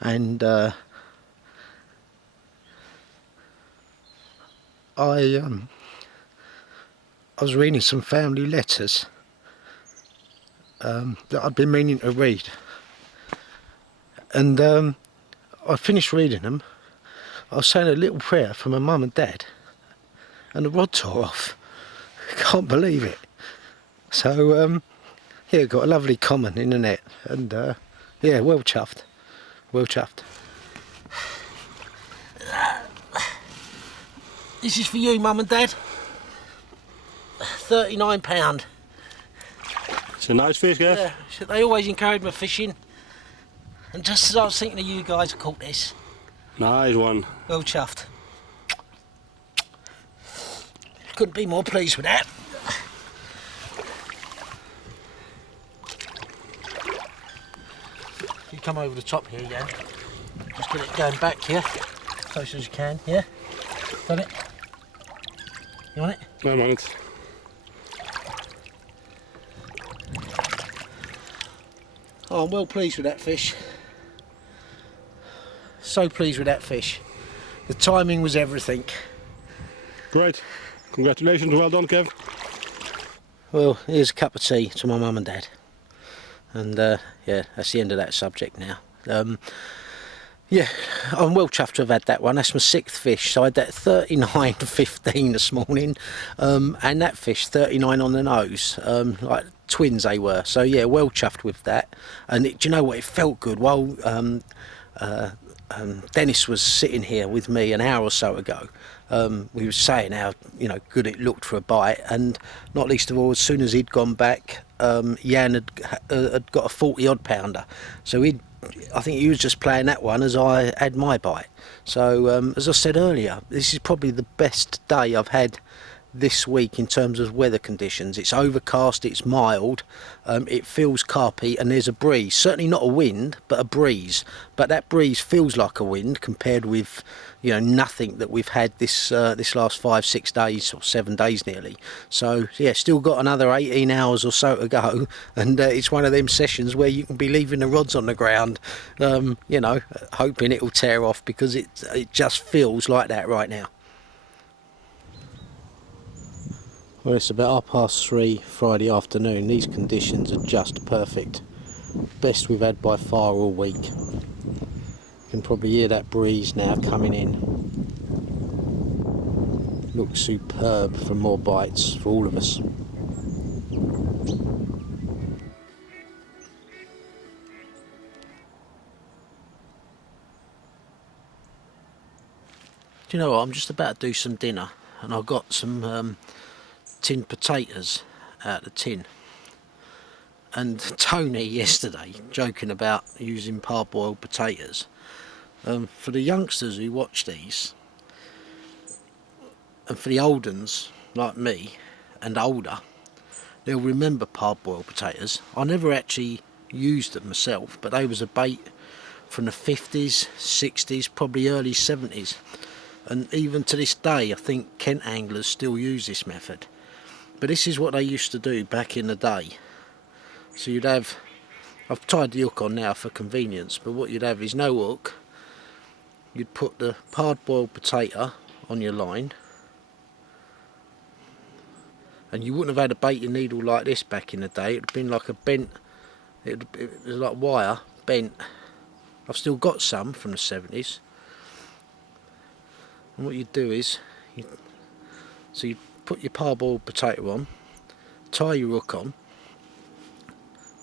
and I was reading some family letters that I'd been meaning to read, and I finished reading them. I was saying a little prayer for my mum and dad, and the rod tore off. Can't believe it. So yeah, got a lovely comment in the net, and yeah, well chuffed, well chuffed. This is for you, Mum and Dad. £39. It's a nice fish, Gav. Yeah, they always encourage me fishing, and just as I was thinking of you guys, I caught this. Nice one. Well chuffed. Couldn't be more pleased with that. You come over the top here, Jan. Just get it going back here, close as you can. Yeah, got it. You want it? No, man, it's... Oh, I'm well pleased with that fish. So pleased with that fish. The timing was everything. Great. Congratulations, well done, Kev. Well, here's a cup of tea to my mum and dad. And yeah, that's the end of that subject now. Yeah, I'm well chuffed to have had that one. That's my 6th fish. So I had that 39.15 this morning, and that fish 39 on the nose, like twins they were. So yeah, well chuffed with that. And do you know what? It felt good. While Dennis was sitting here with me an hour or so ago, we were saying how good it looked for a bite, and not least of all, as soon as he'd gone back, Jan had got a 40-odd pounder. So I think he was just playing that one as I had my bite. So as I said earlier, this is probably the best day I've had this week in terms of weather conditions. It's overcast, it's mild, it feels carpy, and there's a breeze. Certainly not a wind, but a breeze. But that breeze feels like a wind compared with nothing that we've had this last 5-6 days, or 7 days nearly. So yeah, still got another 18 hours or so to go, and it's one of them sessions where you can be leaving the rods on the ground, hoping it'll tear off, because it just feels like that right now. Well, it's about 3:30 Friday afternoon. These conditions are just perfect. Best we've had by far all week. You can probably hear that breeze now coming in. Looks superb for more bites for all of us. Do you know what? I'm just about to do some dinner, and I've got some tinned potatoes out of the tin. And Tony yesterday joking about using parboiled potatoes. For the youngsters who watch these, and for the old uns like me and older, they'll remember parboiled potatoes. I never actually used them myself, but they was a bait from the 50s, 60s, probably early 70s. And even to this day, I think Kent anglers still use this method. But this is what they used to do back in the day. So you'd have, I've tied the hook on now for convenience, but what you'd have is no hook. You'd put the hard-boiled potato on your line, and you wouldn't have had a baiting needle like this back in the day. It would have been like a bent, it was like wire, bent. I've still got some from the 70s. And what you'd do is, you'd put your parboiled potato on, tie your hook on,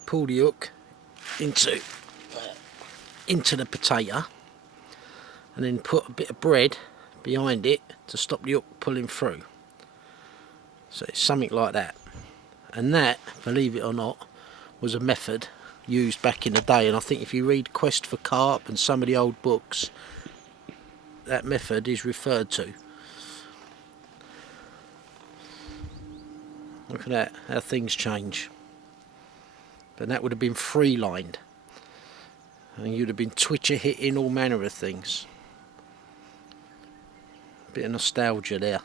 pull the hook into the potato, and then put a bit of bread behind it to stop the hook pulling through. So it's something like that. And that, believe it or not, was a method used back in the day. And I think if you read Quest for Carp and some of the old books, that method is referred to. Look at that, how things change. But that would have been free-lined, and you'd have been twitcher hitting all manner of things. Bit of nostalgia there.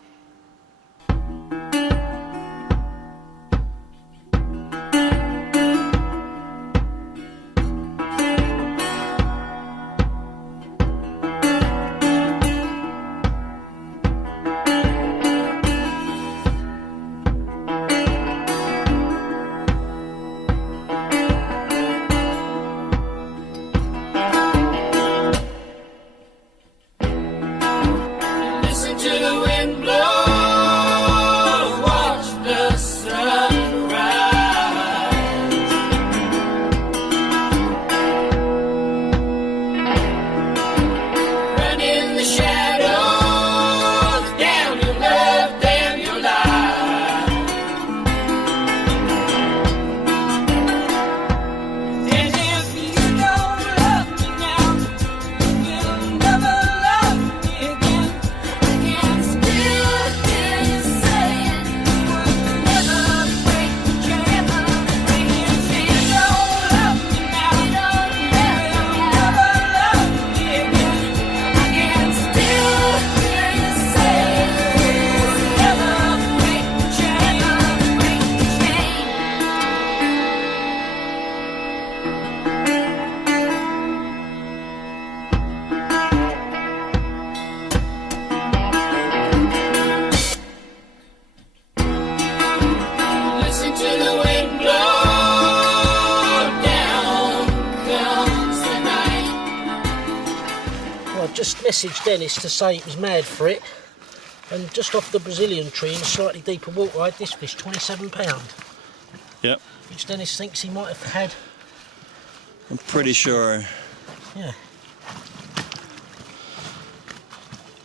just messaged Dennis to say it was mad for it, and just off the Brazilian tree in a slightly deeper water, I had this fish, £27. Yep. Which Dennis thinks he might have had. I'm pretty sure. Yeah.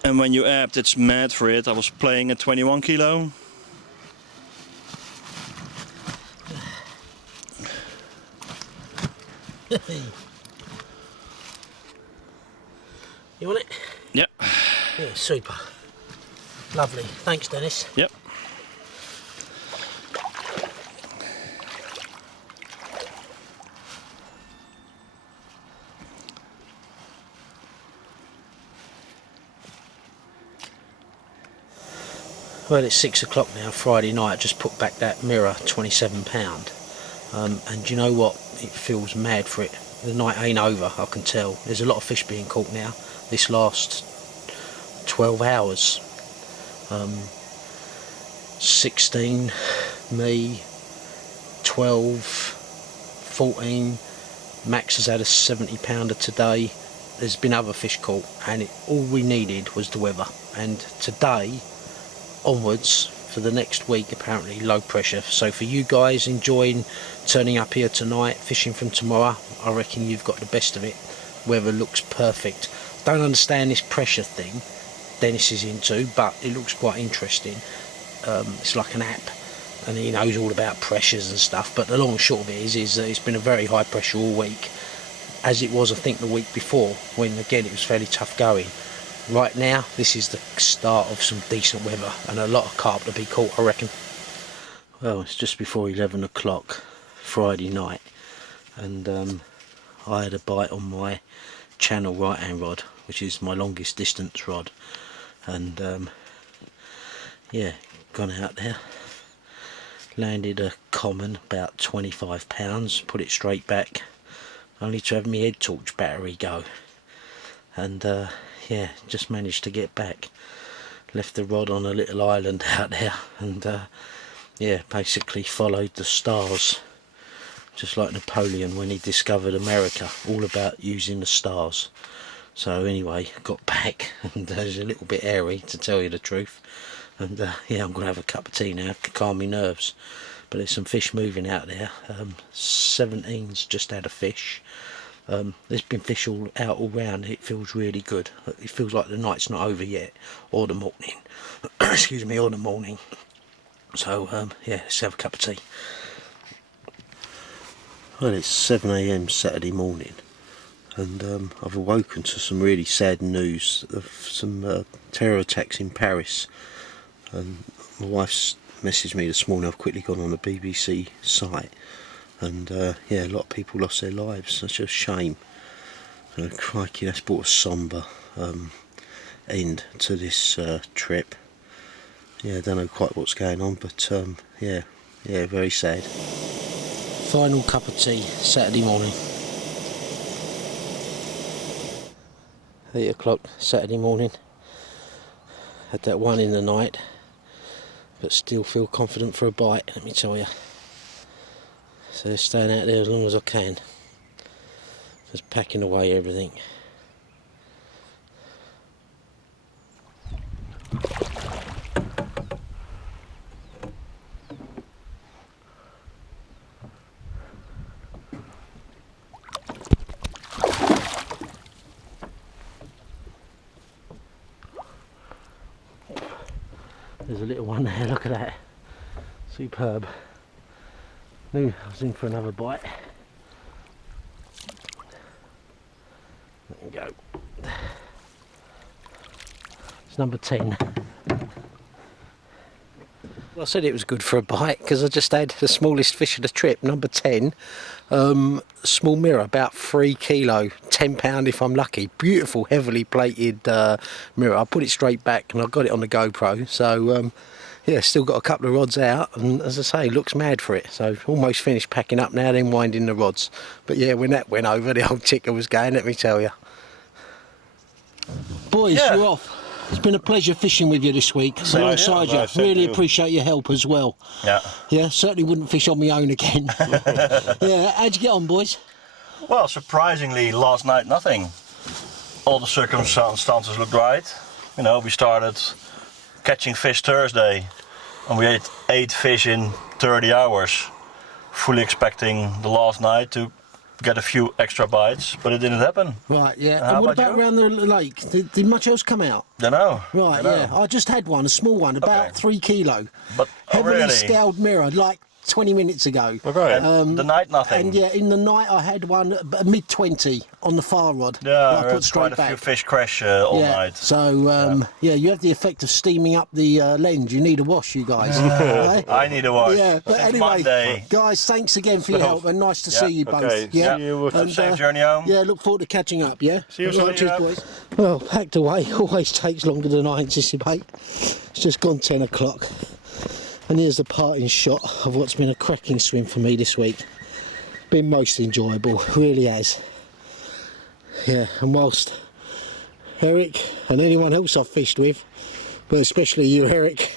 And when you add it's mad for it, I was playing at 21 kilo. You want it? Yep. Yeah, super. Lovely. Thanks, Dennis. Yep. Well, it's 6 o'clock now, Friday night. I just put back that mirror, £27. And you know what? It feels mad for it. The night ain't over, I can tell. There's a lot of fish being caught now. This last 12 hours. 16, me, 12, 14. Max has had a 70 pounder today. There's been other fish caught, and all we needed was the weather. And today onwards, for the next week, apparently low pressure. So for you guys enjoying turning up here tonight, fishing from tomorrow, I reckon you've got the best of it. Weather looks perfect. Don't understand this pressure thing Dennis is into, but it looks quite interesting. It's like an app, and he knows all about pressures and stuff. But the long and short of it is that it's been a very high pressure all week, as it was I think the week before, when again it was fairly tough going. Right now, this is the start of some decent weather and a lot of carp to be caught, I reckon. Well, it's just before 11 o'clock Friday night, and I had a bite on my channel right hand rod, which is my longest distance rod, and yeah, gone out there, landed a common about 25 pounds, put it straight back, only to have my head torch battery go, and yeah, just managed to get back. Left the rod on a little island out there, and yeah, basically followed the stars, just like Napoleon when he discovered America, all about using the stars. So anyway, got back, and it was a little bit airy, to tell you the truth, and yeah, I'm gonna have a cup of tea now to calm my nerves. But there's some fish moving out there. 17's just had a fish. There's been fish all out all round. It feels really good. It feels like the night's not over yet, or the morning. Excuse me, or the morning. So yeah, let's have a cup of tea. Well, it's 7 AM Saturday morning, and I've awoken to some really sad news of some terror attacks in Paris. And my wife's messaged me this morning. I've quickly gone on the BBC site, and yeah, a lot of people lost their lives. Such a shame. Crikey, that's brought a somber end to this trip. Yeah, I don't know quite what's going on, but yeah, very sad. Final cup of tea, Saturday morning. 8 o'clock Saturday morning. Had that one in the night, but still feel confident for a bite, let me tell you. So staying out there as long as I can, just packing away everything. There's a little one there, look at that. Superb. Knew I was in for another bite. There we go. It's number 10. Well, I said it was good for a bite because I just had the smallest fish of the trip, number 10. Small mirror, about 3 kilo, £10 if I'm lucky. Beautiful, heavily plated mirror. I put it straight back and I got it on the GoPro. So yeah, still got a couple of rods out, and as I say, looks mad for it. So almost finished packing up now, then winding the rods. But yeah, when that went over, the old ticker was going, let me tell you. Boys, Yeah. you're off. It's been a pleasure fishing with you this week, alongside you. Nice, Really thank you. appreciate your help as well. Yeah. Yeah, certainly wouldn't fish on my own again. Yeah, how'd you get on, boys? Well, surprisingly, last night nothing. all the circumstances looked right. You know, we started catching fish Thursday, and we ate 8 fish in 30 hours, fully expecting the last night to get a few extra bites, but it didn't happen. Right, yeah. How And what about about you? around the lake? Did much else come out? Dunno. Right, dunno. yeah. I just had one, a small one, about Okay. 3 kilo. But Heavily really, scaled mirror, like 20 minutes ago. Okay. and the night nothing. And yeah, in the night I had one a mid-20 on the far rod. Yeah, that I I put had straight quite a back. few fish crash all Yeah, night. so yeah, you have the effect of steaming up the lens. You need a wash, you guys. Right? I need a wash. Yeah, but Since anyway, Monday. guys, thanks again for your help and nice to Yeah, see you both. okay, Yeah, see you. And, Safe journey home. Yeah, look forward to catching up. Yeah. See you Right, soon. cheers, Yeah. boys. Well, packed away always takes longer than I anticipate. It's just gone 10 o'clock, and here's the parting shot of what's been a cracking swim for me this week. Been most enjoyable, really has. Yeah, and whilst Eric and anyone else I've fished with, but especially you, Eric,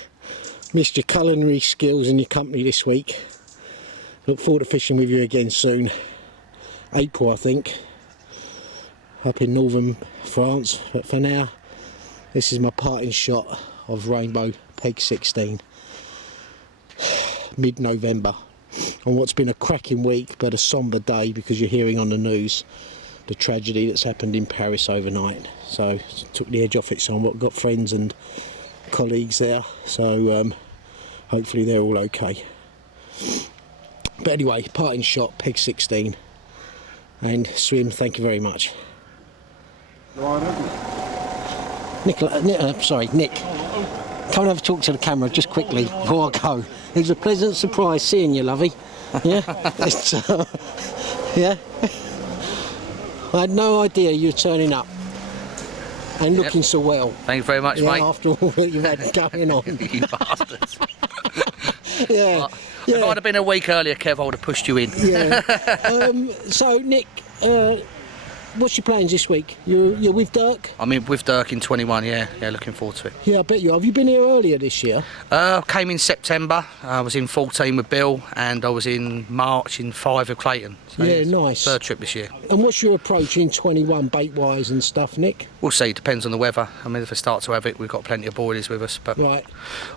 missed your culinary skills and your company this week. Look forward to fishing with you again soon. April, I think, up in northern France. But for now, this is my parting shot of Rainbow Peg 16. Mid-November, on what's been a cracking week, but a somber day because you're hearing on the news the tragedy that's happened in Paris overnight. So took the edge off it somewhat. Got friends and colleagues there, so hopefully they're all okay. But anyway, parting shot, Peg 16, and swim. Thank you very much. Nick, come and have a talk to the camera just quickly before I go. It was a pleasant surprise seeing you, lovey. Yeah, it's, yeah. I had no idea you were turning up and looking so well. Thanks very much, Yeah, mate. after all that you've had going on. You bastards. Yeah, If I'd yeah, have been a week earlier, Kev, I would have pushed you in. yeah. So Nick, what's your plans this week? You're with Dirk? I'm in with Dirk in 21, yeah, looking forward to it. Yeah, I bet you. Have you been here earlier this year? Came in September, I was in 14 with Bill, and I was in March in 5 with Clayton. So Yeah, it's nice. Third trip this year. And what's your approach in 21 bait-wise and stuff, Nick? We'll see, depends on the weather. I mean, if we start to have it, we've got plenty of boilies with us, but Right.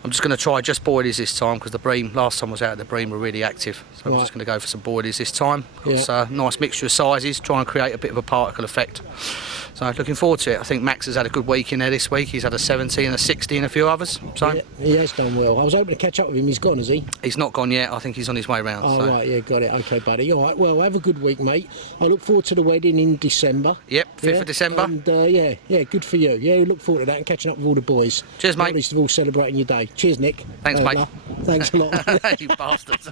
I'm just going to try just boilies this time because the bream, last time I was out, the bream were really active. So I'm Right. just going to go for some boilies this time. It's Yeah. a nice mixture of sizes, try and create a bit of a particle effect. So looking forward to it. I think Max has had a good week in there this week. He's had a 70 and a 60 and a few others. So Yeah, he has done well. I was hoping to catch up with him. He's gone, has he? he's not gone yet. I think he's on his way round. Oh, so. right, yeah, got it. Okay, buddy. All right, well, have a good week, mate. I look forward to the wedding in December. Yep, 5th Yeah, of December. And yeah, good for you. Yeah, look forward to that and catching up with all the boys. Cheers, Not mate. least of all, celebrating your day. Cheers, Nick. Thanks, mate. Thanks a lot. You bastards.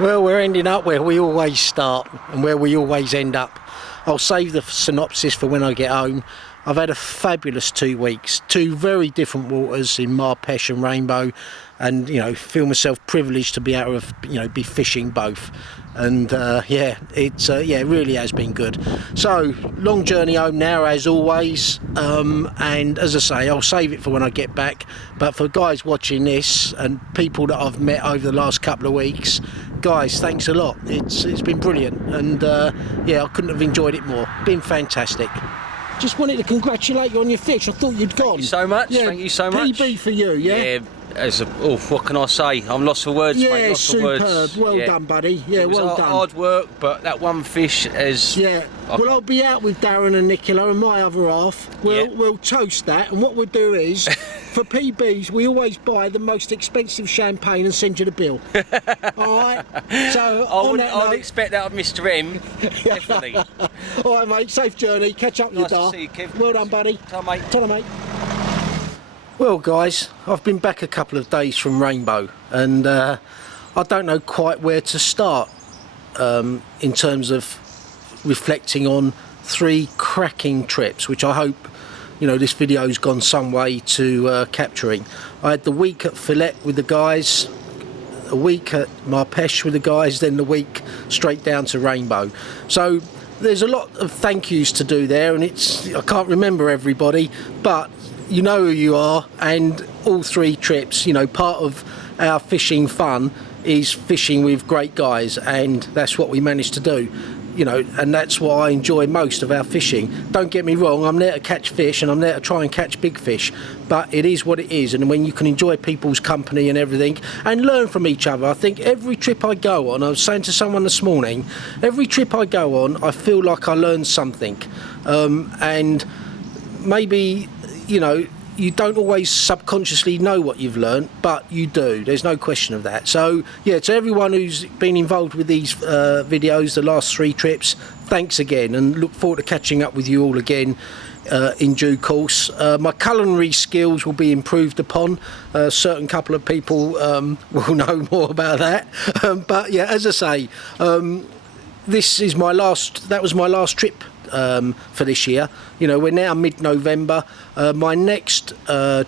Well, we're ending up where we always start and where we always end up. I'll save the synopsis for when I get home. I've had a fabulous 2 weeks, 2 very different waters in Marpesh and Rainbow, and feel myself privileged to be able to be fishing both. And it really has been good. So long journey home now, as always. And as I say, I'll save it for when I get back. But for guys watching this and people that I've met over the last couple of weeks, guys, thanks a lot. It's been brilliant, and I couldn't have enjoyed it more. Been fantastic. Just wanted to congratulate you on your fish. I thought you'd gone. Thank you so much. Yeah, Thank you so much. PB for you, yeah? What can I say? I'm lost for words, mate. Yeah, Lost for superb. words. Well done, buddy. Yeah, It was well done. hard work, but that one fish is. Yeah. Well, I'll be out with Darren and Nicola and my other half. We'll toast that, and what we'll do is, for PBs, we always buy the most expensive champagne and send you the bill. All right. So I'd expect that of Mr. M. Definitely. All right, mate. Safe journey. Catch up with Nice you, to Dar. see you, Kev. Well done, buddy. Ta, mate. Ta-ra, mate. Well, guys, I've been back a couple of days from Rainbow, and I don't know quite where to start in terms of reflecting on 3 cracking trips, which I hope this video's gone some way to capturing. I had the week at Fillet with the guys, a week at Marpesh with the guys, then the week straight down to Rainbow. So there's a lot of thank yous to do there, and I can't remember everybody, but you know who you are. And all 3 trips, part of our fishing fun is fishing with great guys, and that's what we managed to do. you know, and that's what I enjoy most of our fishing. Don't get me wrong, I'm there to catch fish and I'm there to try and catch big fish, but it is what it is. And when you can enjoy people's company and everything and learn from each other, I think every trip I go on, I was saying to someone this morning, every trip I go on, I feel like I learn something. And maybe, you know, you don't always subconsciously know what you've learned, but you do. There's no question of that. So, yeah, to everyone who's been involved with these videos, the last 3 trips, thanks again, and look forward to catching up with you all again in due course. My culinary skills will be improved upon. A certain couple of people will know more about that. But, yeah, as I say, this is my last, that was my last trip for this year. You know, we're now mid-November. My next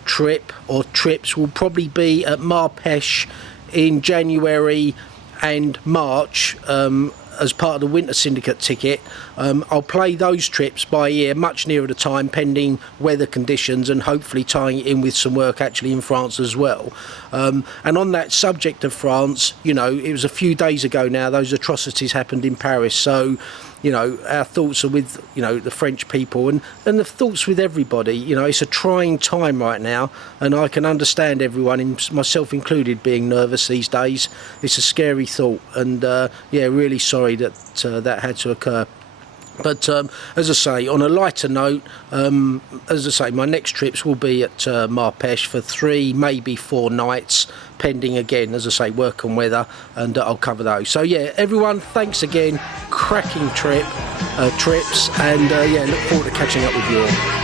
trip or trips will probably be at Marpesh in January and March as part of the Winter Syndicate ticket. I'll play those trips by ear much nearer the time, pending weather conditions, and hopefully tying it in with some work actually in France as well. And on that subject of France, you know, it was a few days ago now those atrocities happened in Paris, so you know, our thoughts are with, you know, the French people and the thoughts with everybody. You know, it's a trying time right now, and I can understand everyone, myself included, being nervous these days. It's a scary thought, and yeah, really sorry that that had to occur. But as I say, on a lighter note, as I say, my next trips will be at Marpesh for 3, maybe 4 nights, pending again, as I say, work and weather, and I'll cover those. So yeah, everyone, thanks again, cracking trips, and yeah, look forward to catching up with you all.